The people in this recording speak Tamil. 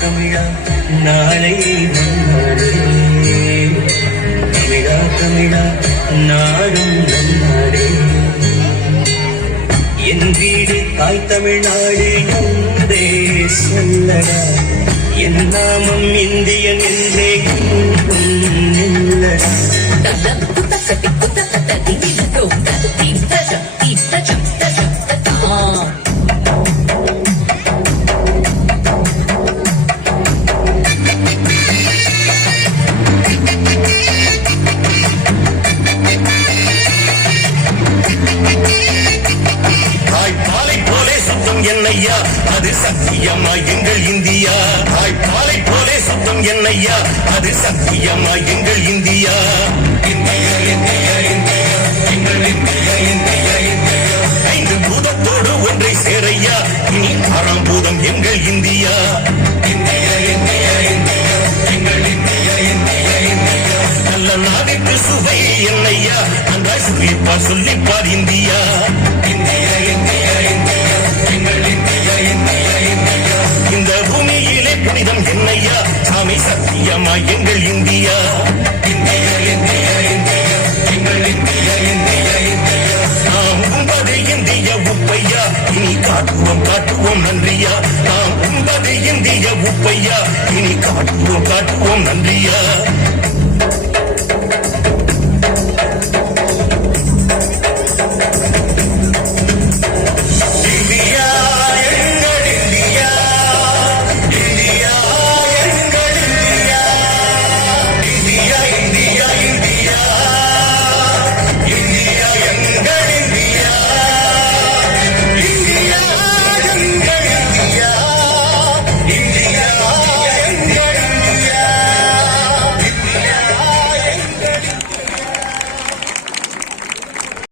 தமிழா நாளை நன்னாடே தமிழா தமிழா நாடும் நன்னாடே என் வீடு தாய் தமிழ்நாடு என்றே சொல்லடா என் நாமம் இந்தியன் என்றே இல்லடா என்னையா அது சத்தியமா எங்கள் இந்தியா தாய்ப்பாலை போலே சத்தம் என்னையா அது சத்தியமா எங்கள் இந்தியா இந்தியா இந்தியா இந்தியா எங்கள் இந்தியா இந்தியா இந்தியா ஐந்து பூதத்தோடு ஒன்றை சேரையா இனி ஆறாம் பூதம் எங்கள் இந்தியா இந்தியா இந்தியா இந்தியா எங்கள் இந்தியா இந்தியா இந்தியா நல்ல நாவிற்கு சுவை என்னையா நன்றாய் சொல்லிப்பார் சொல்லிப்பார் இந்தியா இந்தியா இந்தியா இந்தியா இந்த பூமியிலே புனிதம் என்னையா சாமி சத்தியமா எங்கள் இந்தியா இந்தியா இந்தியா இந்தியா எங்கள் இந்தியா இந்தியா இந்தியா நாம் உண்பது இந்திய உப்பையா இனி காட்டுவோம் காட்டுவோம் நன்றியா நாம் உண்பது இந்திய உப்பையா இனி காட்டுவோம் காட்டுவோம் நன்றியா